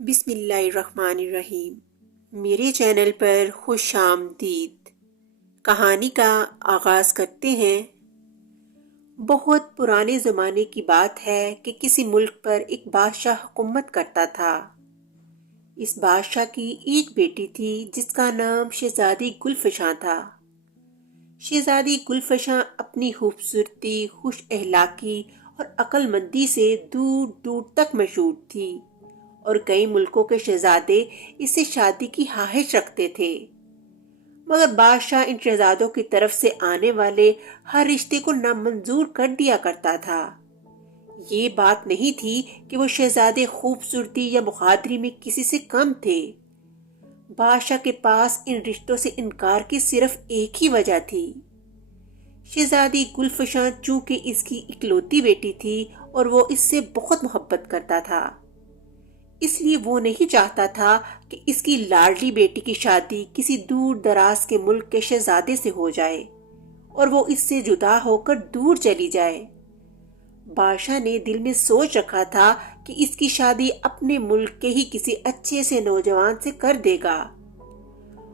بسم اللہ الرحمن الرحیم۔ میرے چینل پر خوش آمدید۔ کہانی کا آغاز کرتے ہیں۔ بہت پرانے زمانے کی بات ہے کہ کسی ملک پر ایک بادشاہ حکومت کرتا تھا۔ اس بادشاہ کی ایک بیٹی تھی جس کا نام شہزادی گلفشاں تھا۔ شہزادی گلفشاں اپنی خوبصورتی، خوش اخلاقی اور عقل مندی سے دور دور تک مشہور تھی اور کئی ملکوں کے شہزادے اس سے شادی کی خواہش رکھتے تھے، مگر بادشاہ ان شہزادوں کی طرف سے آنے والے ہر رشتے کو نامنظور کر دیا کرتا تھا۔ یہ بات نہیں تھی کہ وہ شہزادے خوبصورتی یا بہادری میں کسی سے کم تھے۔ بادشاہ کے پاس ان رشتوں سے انکار کی صرف ایک ہی وجہ تھی۔ شہزادی گلفشاں چونکہ اس کی اکلوتی بیٹی تھی اور وہ اس سے بہت محبت کرتا تھا، اس لیے وہ نہیں چاہتا تھا کہ اس کی لاڈلی بیٹی کی شادی کسی دور دراز کے ملک کے شہزادے سے ہو جائے اور وہ اس سے جدا ہو کر دور چلی جائے۔ بادشاہ نے دل میں سوچ رکھا تھا کہ اس کی شادی اپنے ملک کے ہی کسی اچھے سے نوجوان سے کر دے گا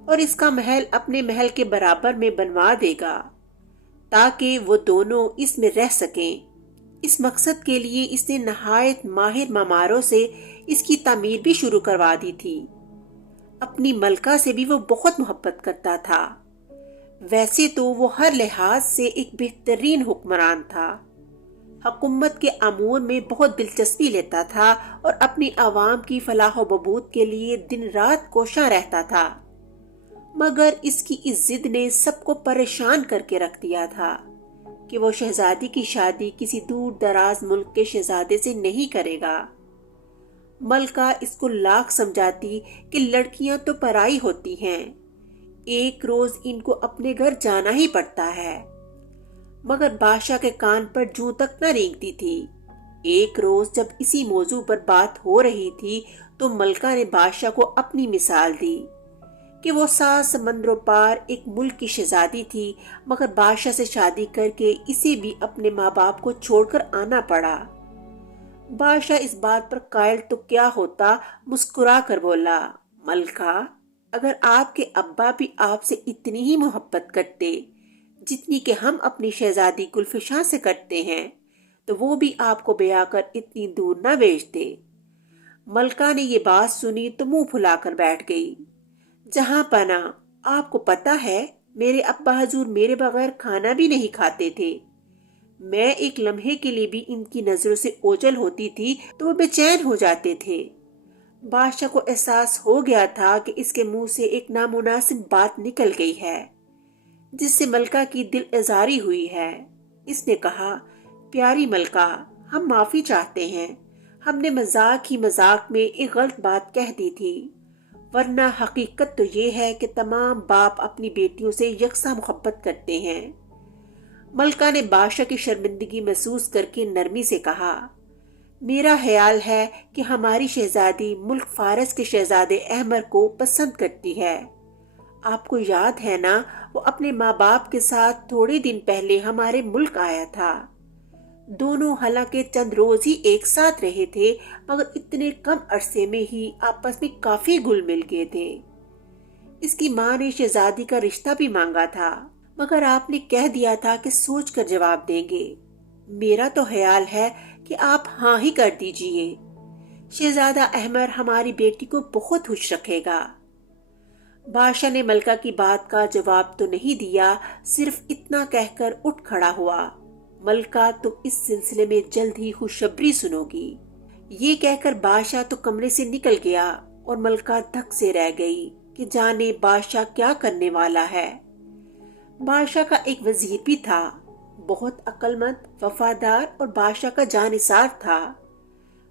اور اس کا محل اپنے محل کے برابر میں بنوا دے گا تاکہ وہ دونوں اس میں رہ سکیں۔ اس مقصد کے لیے اس نے نہایت ماہر معماروں سے اس کی تعمیر بھی شروع کروا دی تھی۔ اپنی ملکہ سے بھی وہ بہت محبت کرتا تھا۔ ویسے تو وہ ہر لحاظ سے ایک بہترین حکمران تھا، حکومت کے امور میں بہت دلچسپی لیتا تھا اور اپنی عوام کی فلاح و بہبود کے لیے دن رات کوشاں رہتا تھا، مگر اس کی اس ضد نے سب کو پریشان کر کے رکھ دیا تھا کہ وہ شہزادی کی شادی کسی دور دراز ملک کے شہزادے سے نہیں کرے گا۔ ملکہ اس کو لاکھ سمجھاتی کہ لڑکیاں تو پرائی ہوتی ہیں، ایک روز ان کو اپنے گھر جانا ہی پڑتا ہے، مگر بادشاہ کے کان پر جوں تک نہ رینگتی تھی۔ ایک روز جب اسی موضوع پر بات ہو رہی تھی تو ملکہ نے بادشاہ کو اپنی مثال دی کہ وہ 7 سمندروں پار ایک ملک کی شہزادی تھی، مگر بادشاہ سے شادی کر کے اسے بھی اپنے ماں باپ کو چھوڑ کر آنا پڑا۔ بادشاہ اس بات پر قائل تو کیا ہوتا، مسکرا کر بولا، ملکہ، اگر آپ کے ابا بھی آپ سے اتنی ہی محبت کرتے جتنی کہ ہم اپنی شہزادی گلفشاں سے کرتے ہیں تو وہ بھی آپ کو بیاہ کر اتنی دور نہ بھیجتے۔ ملکہ نے یہ بات سنی تو منہ پھلا کر بیٹھ گئی۔ جہاں پناہ، آپ کو پتہ ہے میرے ابا حضور میرے بغیر کھانا بھی نہیں کھاتے تھے، میں ایک لمحے کے لیے بھی ان کی نظروں سے اوجھل ہوتی تھی تو وہ بے چین ہو جاتے تھے۔ بادشاہ کو احساس ہو گیا تھا کہ اس کے منہ سے ایک نامناسب بات نکل گئی ہے جس سے ملکہ کی دل آزاری ہوئی ہے۔ اس نے کہا، پیاری ملکہ، ہم معافی چاہتے ہیں، ہم نے مذاق ہی مذاق میں ایک غلط بات کہہ دی تھی، ورنہ حقیقت تو یہ ہے کہ تمام باپ اپنی بیٹیوں سے یکساں محبت کرتے ہیں۔ ملکہ نے بادشاہ کی شرمندگی محسوس کر کے نرمی سے کہا، میرا خیال ہے کہ ہماری شہزادی ملک فارس کے شہزادے احمر کو پسند کرتی ہے۔ آپ کو یاد ہے نا، وہ اپنے ماں باپ کے ساتھ تھوڑے دن پہلے ہمارے ملک آیا تھا۔ دونوں حالانکہ چند روز ہی ایک ساتھ رہے تھے، مگر اتنے کم عرصے میں ہی آپس میں کافی گل مل گئے تھے۔ اس کی ماں نے شہزادی کا رشتہ بھی مانگا تھا، مگر آپ نے کہہ دیا تھا کہ سوچ کر جواب دیں گے۔ میرا تو خیال ہے کہ آپ ہاں ہی کر دیجئے، شہزادہ احمر ہماری بیٹی کو بہت خوش رکھے گا۔ بادشاہ نے ملکہ کی بات کا جواب تو نہیں دیا، صرف اتنا کہہ کر اٹھ کھڑا ہوا، ملکہ تم اس سلسلے میں جلد ہی خوشخبری سنو گی۔ یہ کہہ کر بادشاہ تو کمرے سے نکل گیا اور ملکہ دھک سے رہ گئی کہ جانے بادشاہ کیا کرنے والا ہے۔ بادشاہ کا ایک وزیر بھی تھا، بہت عقل مند، وفادار اور بادشاہ کا جانثار تھا۔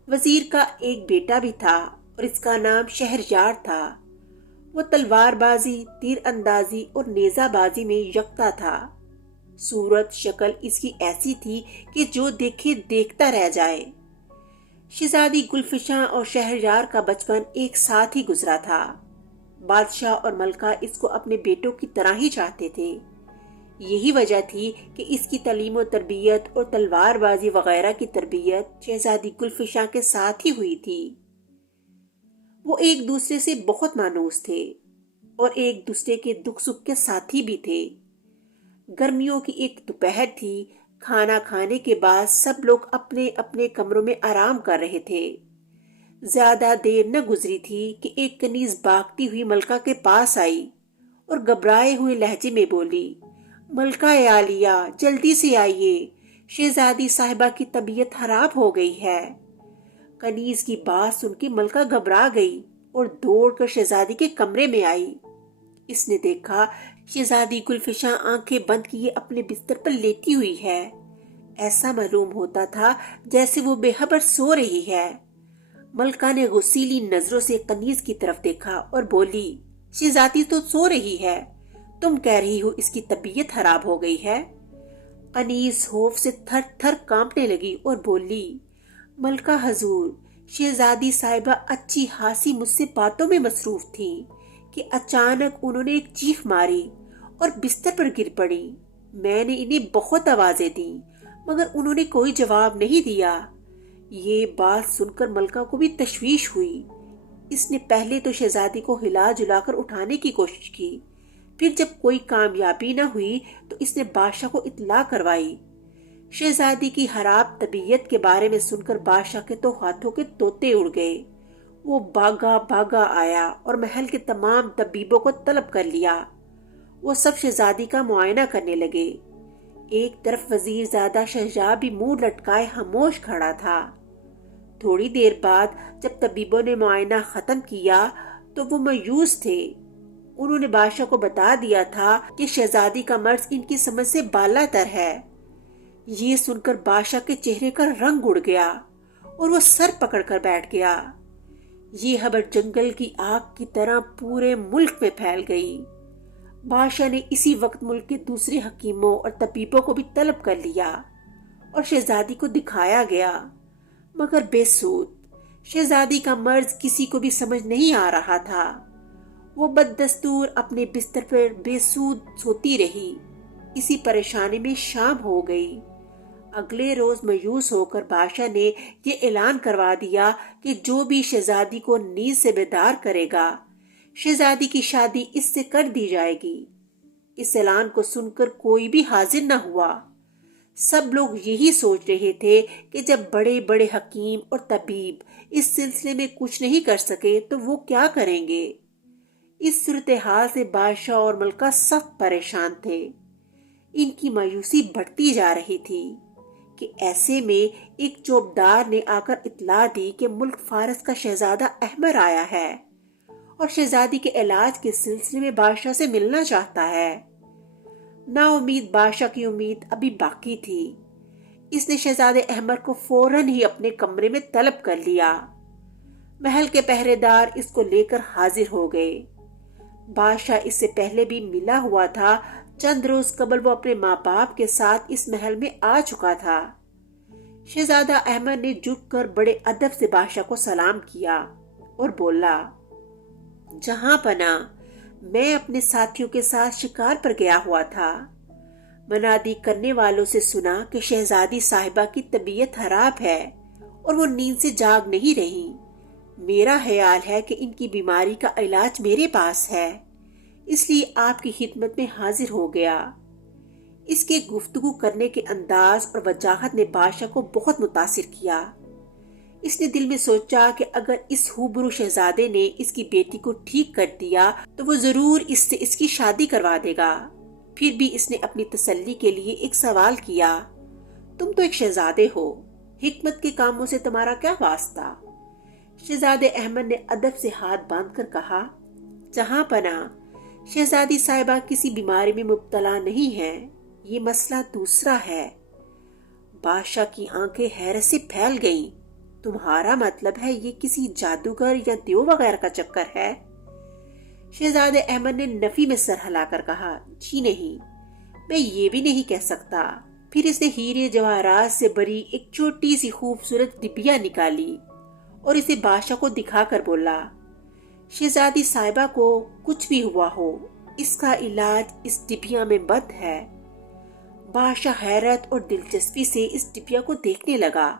وزیر کا ایک بیٹا بھی تھا اور اس کا نام شہریار تھا۔ وہ تلوار بازی، تیر اندازی اور نیزہ بازی میں یکتا تھا۔ صورت شکل اس کی ایسی تھی کہ جو دیکھے دیکھتا رہ جائے۔ شہزادی گلفشاں اور شہریار کا بچپن ایک ساتھ ہی گزرا تھا۔ بادشاہ اور ملکہ اس کو اپنے بیٹوں کی طرح ہی چاہتے تھے۔ یہی وجہ تھی کہ اس کی تعلیم و تربیت اور تلوار بازی وغیرہ کی تربیت شہزادی گلفشاں کے ساتھ ہی ہوئی تھی۔ وہ ایک دوسرے سے بہت مانوس تھے اور ایک دوسرے کے دکھ سکھ کے ساتھی بھی تھے۔ گرمیوں کی ایک دوپہر تھی۔ کھانا کھانے کے بعد سب لوگ اپنے اپنے کمروں میں آرام کر رہے تھے۔ زیادہ دیر نہ گزری تھی کہ ایک کنیز بھاگتی ہوئی ملکہ کے پاس آئی اور گھبرائے ہوئے لہجے میں بولی، ملکہ عالیہ، جلدی سے آئیے، شہزادی صاحبہ کی طبیعت خراب ہو گئی ہے۔ کنیز کی بات سن کے ملکہ گھبرا گئی اور دوڑ کر شہزادی کے کمرے میں آئی۔ اس نے دیکھا شہزادی گلفشاں آنکھیں بند کیے اپنے بستر پر لیٹی ہوئی ہے۔ ایسا معلوم ہوتا تھا جیسے وہ بے خبر سو رہی ہے۔ ملکہ نے غصیلی نظروں سے کنیز کی طرف دیکھا اور بولی، شہزادی تو سو رہی ہے، تم کہہ رہی ہو اس کی طبیعت خراب ہو گئی ہے۔ کنیز خوف سے تھر تھر کانپنے لگی اور بولی، ملکہ حضور، شہزادی صاحبہ اچھی خاصی مجھ سے باتوں میں مصروف تھیں کہ اچانک انہوں نے ایک چیخ ماری اور بستر پر گر پڑی۔ میں نے انہیں بہت آوازیں دیں مگر انہوں نے کوئی جواب نہیں دیا۔ یہ بات سن کر ملکہ کو بھی تشویش ہوئی۔ اس نے پہلے تو شہزادی کو ہلا جلا کر اٹھانے کی کوشش کی، پھر جب کوئی کامیابی نہ ہوئی تو اس نے بادشاہ کو اطلاع کروائی۔ شہزادی کی خراب طبیعت کے بارے میں سن کر بادشاہ کے تو ہاتھوں کے طوطے اڑ گئے۔ وہ بھاگا بھاگا آیا اور محل کے تمام طبیبوں کو طلب کر لیا۔ وہ سب شہزادی کا معائنہ کرنے لگے۔ ایک طرف وزیر زادہ شہجہاں بھی منہ لٹکائے خاموش کھڑا تھا۔ تھوڑی دیر بعد جب طبیبوں نے معائنہ ختم کیا تو وہ مایوس تھے۔ انہوں نے بادشاہ کو بتا دیا تھا کہ شہزادی کا مرض ان کی سمجھ سے بالا تر ہے۔ یہ سن کر بادشاہ کے چہرے کا رنگ اڑ گیا اور وہ سر پکڑ کر بیٹھ گیا۔ یہ خبر جنگل کی آگ کی طرح پورے ملک میں پھیل گئی۔ بادشاہ نے اسی وقت ملک کے دوسرے حکیموں اور طبیبوں کو بھی طلب کر لیا اور شہزادی کو دکھایا گیا، مگر بے سود۔ شہزادی کا مرض کسی کو بھی سمجھ نہیں آ رہا تھا۔ وہ بددستور اپنے بستر پر بے سود سوتی رہی۔ اسی پریشانی میں شام ہو گئی۔ اگلے روز مایوس ہو کر بادشاہ نے یہ اعلان کروا دیا کہ جو بھی شہزادی کو نیند سے بیدار کرے گا، شہزادی کی شادی اس سے کر دی جائے گی۔ اس اعلان کو سن کر کوئی بھی حاضر نہ ہوا۔ سب لوگ یہی سوچ رہے تھے کہ جب بڑے بڑے حکیم اور طبیب اس سلسلے میں کچھ نہیں کر سکے تو وہ کیا کریں گے۔ اس صورتحال سے بادشاہ اور ملکہ سخت پریشان تھے۔ ان کی مایوسی بڑھتی جا رہی تھی کہ ایسے میں ایک چوبدار نے آ کر اطلاع دی کہ ملک فارس کا شہزادہ احمر آیا ہے اور شہزادی کے علاج کے سلسلے میں بادشاہ سے ملنا چاہتا ہے۔ نا امید بادشاہ کی امید ابھی باقی تھی۔ اس نے شہزادے احمر کو فوراً ہی اپنے کمرے میں طلب کر لیا۔ محل کے پہرے دار اس کو لے کر حاضر ہو گئے۔ بادشاہ اس سے پہلے بھی ملا ہوا تھا۔ چند روز قبل وہ اپنے ماں باپ کے ساتھ اس محل میں آ چکا تھا۔ شہزادہ احمد نے جھک کر بڑے ادب سے بادشاہ کو سلام کیا اور بولا، جہاں پناہ، میں اپنے ساتھیوں کے ساتھ شکار پر گیا ہوا تھا۔ منادی کرنے والوں سے سنا کہ شہزادی صاحبہ کی طبیعت خراب ہے اور وہ نیند سے جاگ نہیں رہی۔ میرا خیال ہے کہ ان کی بیماری کا علاج میرے پاس ہے، اس لیے آپ کی خدمت میں حاضر ہو گیا۔ اس کے گفتگو کرنے کے انداز اور وجاہت نے بادشاہ کو بہت متاثر کیا۔ اس نے دل میں سوچا کہ اگر اس خوبرو شہزادے نے اس کی بیٹی کو ٹھیک کر دیا تو وہ ضرور اس سے اس کی شادی کروا دے گا۔ پھر بھی اس نے اپنی تسلی کے لیے ایک سوال کیا، تم تو ایک شہزادے ہو، حکمت کے کاموں سے تمہارا کیا واسطہ؟ شہزادے احمد نے ادب سے ہاتھ باندھ کر کہا، جہاں پناہ، شہزادی صاحبہ کسی بیماری میں مبتلا نہیں ہے، یہ مسئلہ دوسرا ہے۔ بادشاہ کی آنکھیں حیرت سے پھیل گئیں۔ تمہارا مطلب ہے یہ کسی جادوگر یا دیو وغیرہ کا چکر ہے؟ شہزادے احمد نے نفی میں سر ہلا کر کہا، جی نہیں، میں یہ بھی نہیں کہہ سکتا۔ پھر اس نے ہیرے جواہرات سے بری ایک چھوٹی سی خوبصورت ڈبیا نکالی اور اسے بادشاہ کو دکھا کر بولا، شہزادی صاحبہ کو کچھ بھی ہوا ہو، اس کا علاج اس ڈبیا میں بند ہے۔ بادشاہ حیرت اور دلچسپی سے اس ڈبیا کو دیکھنے لگا۔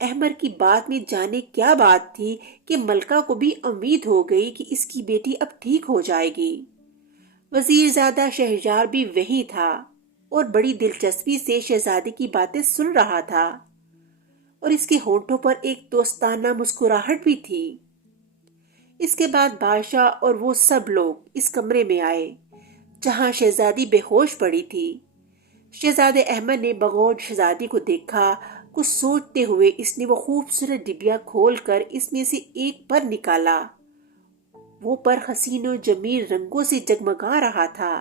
احمر کی بات میں جانے کیا بات تھی کہ ملکہ کو بھی امید ہو گئی کہ اس کی بیٹی اب ٹھیک ہو جائے گی۔ وزیر زادہ شہریار بھی وہی تھا اور بڑی دلچسپی سے شہزادی کی باتیں سن رہا تھا، اور اس کے ہونٹوں پر ایک دوستانہ مسکراہٹ بھی تھی۔ اس کے بعد بادشاہ اور وہ سب لوگ اس کمرے میں آئے جہاں شہزادی بے ہوش پڑی تھی۔ شہزادے احمد نے بغور شہزادی کو دیکھا۔ کچھ سوچتے ہوئے اس نے وہ خوبصورت ڈبیا کھول کر اس میں سے ایک پر نکالا۔ وہ پر حسین و جمیل رنگوں سے جگمگا رہا تھا۔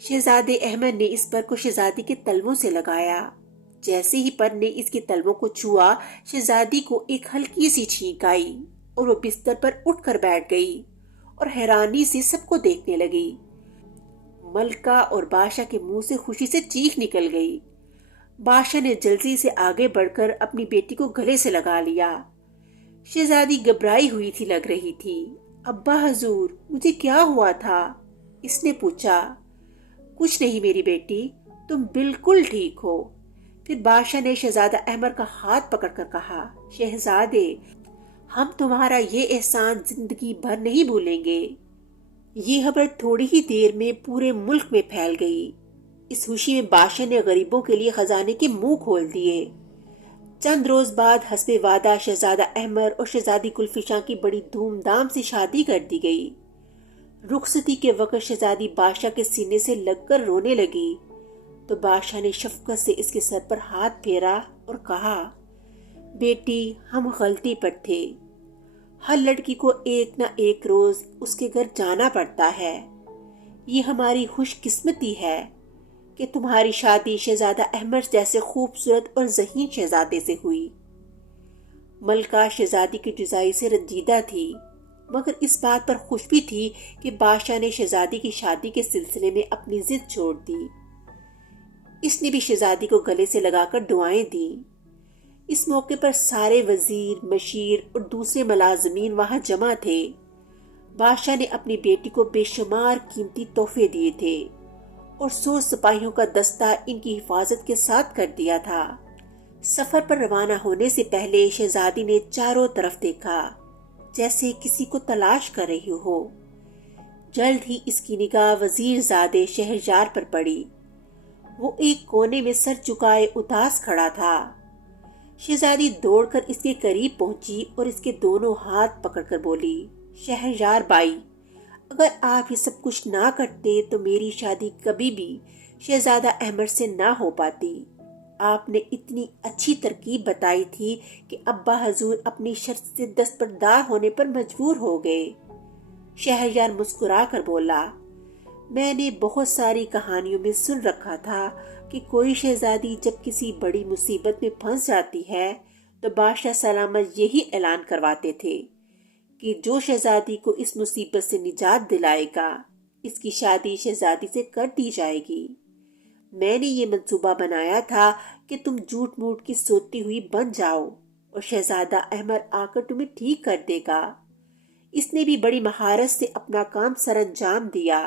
شہزادے احمد نے اس پر کو شہزادی کے تلووں سے لگایا۔ جیسے ہی پر نے اس کے تلووں کو چھوا، شہزادی کو ایک ہلکی سی چھینک آئی اور وہ بستر پر اٹھ کر بیٹھ گئی اور حیرانی سے سب کو دیکھنے لگی۔ ملکہ اور بادشاہ کے منہ سے خوشی سے چیخ نکل گئی۔ بادشاہ نے جلدی سے آگے بڑھ کر اپنی بیٹی کو گلے سے لگا لیا۔ شہزادی گھبرائی ہوئی تھی لگ رہی تھی۔ ابا حضور، مجھے کیا ہوا تھا؟ اس نے پوچھا۔ کچھ نہیں میری بیٹی، تم بالکل ٹھیک ہو۔ پھر بادشاہ نے شہزادہ احمر کا ہاتھ پکڑ کر کہا، شہزادے، ہم تمہارا یہ احسان زندگی بھر نہیں بھولیں گے۔ یہ خبر تھوڑی ہی دیر میں پورے ملک میں پھیل گئی۔ اس خوشی میں بادشاہ نے غریبوں کے لیے خزانے کے منہ کھول دیے۔ چند روز بعد حسب وعدہ شہزادہ احمر اور شہزادی گلفشاں کی بڑی دھوم دھام سے شادی کر دی گئی۔ رخصتی کے وقت شہزادی بادشاہ کے سینے سے لگ کر رونے لگی تو بادشاہ نے شفقت سے اس کے سر پر ہاتھ پھیرا اور کہا، بیٹی، ہم غلطی پر تھے۔ ہر لڑکی کو ایک نہ ایک روز اس کے گھر جانا پڑتا ہے۔ یہ ہماری خوش قسمتی ہے کہ تمہاری شادی شہزادہ احمد جیسے خوبصورت اور ذہین شہزادے سے ہوئی۔ ملکہ شہزادی کی جدائی سے رنجیدہ تھی، مگر اس بات پر خوش بھی تھی کہ بادشاہ نے شہزادی کی شادی کے سلسلے میں اپنی ضد چھوڑ دی۔ اس نے بھی شہزادی کو گلے سے لگا کر دعائیں دیں۔ اس موقع پر سارے وزیر، مشیر اور دوسرے ملازمین وہاں جمع تھے۔ بادشاہ نے اپنی بیٹی کو بے شمار قیمتی تحفے دیے تھے اور 100 سپاہیوں کا دستہ ان کی حفاظت کے ساتھ کر دیا تھا۔ سفر پر روانہ ہونے سے پہلے شہزادی نے چاروں طرف دیکھا جیسے کسی کو تلاش کر رہی ہو۔ جلد ہی اس کی نگاہ وزیر زادے شہریار پر پڑی۔ وہ ایک کونے میں سر جھکائے اداس کھڑا تھا۔ شہزادی دوڑ کر اس کے قریب پہنچی اور اس کے دونوں ہاتھ پکڑ کر بولی، شہریار بائی، اگر آپ یہ سب کچھ نہ کرتے تو میری شادی کبھی بھی شہزادہ احمد سے نہ ہو پاتی۔ آپ نے اتنی اچھی ترکیب بتائی تھی کہ ابا حضور اپنی شرط سے دستبردار ہونے پر مجبور ہو گئے۔ شہریار مسکرا کر بولا، میں نے بہت ساری کہانیوں میں سن رکھا تھا کہ کوئی شہزادی جب کسی بڑی مصیبت میں پھنس جاتی ہے تو بادشاہ سلامت یہی اعلان کرواتے تھے کہ جو شہزادی کو اس مصیبت سے نجات دلائے گا، اس کی شادی شہزادی سے کر دی جائے گی۔ میں نے یہ منصوبہ بنایا تھا کہ تم جھوٹ موٹ کی سوتی ہوئی بن جاؤ اور شہزادہ احمد آ کر تمہیں ٹھیک کر دے گا۔ اس نے بھی بڑی مہارت سے اپنا کام سر انجام دیا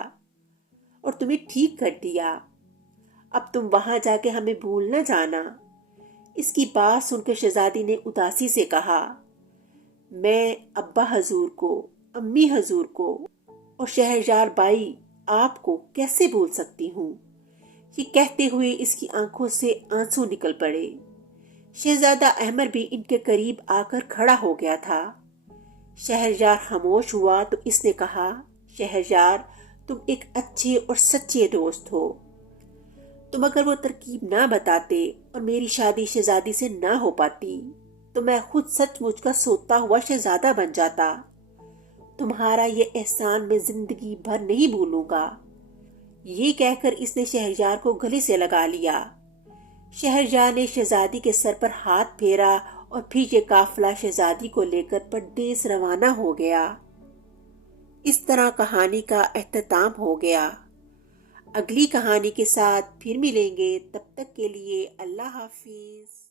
اور تمہیں ٹھیک کر دیا۔ اب تم وہاں جا کے ہمیں بھول نہ جانا۔ اس کی بات سن کر شہزادی نے اداسی سے کہا، میں ابا حضور کو، امی حضور کو اور شہریار بائی آپ کو کیسے بھول سکتی ہوں؟ یہ کہتے ہوئے اس کی آنکھوں سے آنسو نکل پڑے۔ شہزادہ احمد بھی ان کے قریب آ کر کھڑا ہو گیا تھا۔ شہریار خاموش ہوا تو اس نے کہا، شہریار، تم ایک اچھے اور سچے دوست ہو۔ تم اگر وہ ترکیب نہ بتاتے اور میری شادی شہزادی سے نہ ہو پاتی تو میں خود سچ مچ کا سوتا ہوا شہزادہ بن جاتا۔ تمہارا یہ احسان میں زندگی بھر نہیں بھولوں گا۔ یہ کہہ کر اس نے شہریار کو گلے سے لگا لیا۔ شہریار نے شہزادی کے سر پر ہاتھ پھیرا اور پھر یہ قافلہ شہزادی کو لے کر پردیس روانہ ہو گیا۔ اس طرح کہانی کا اختتام ہو گیا۔ اگلی کہانی کے ساتھ پھر ملیں گے، تب تک کے لیے اللہ حافظ۔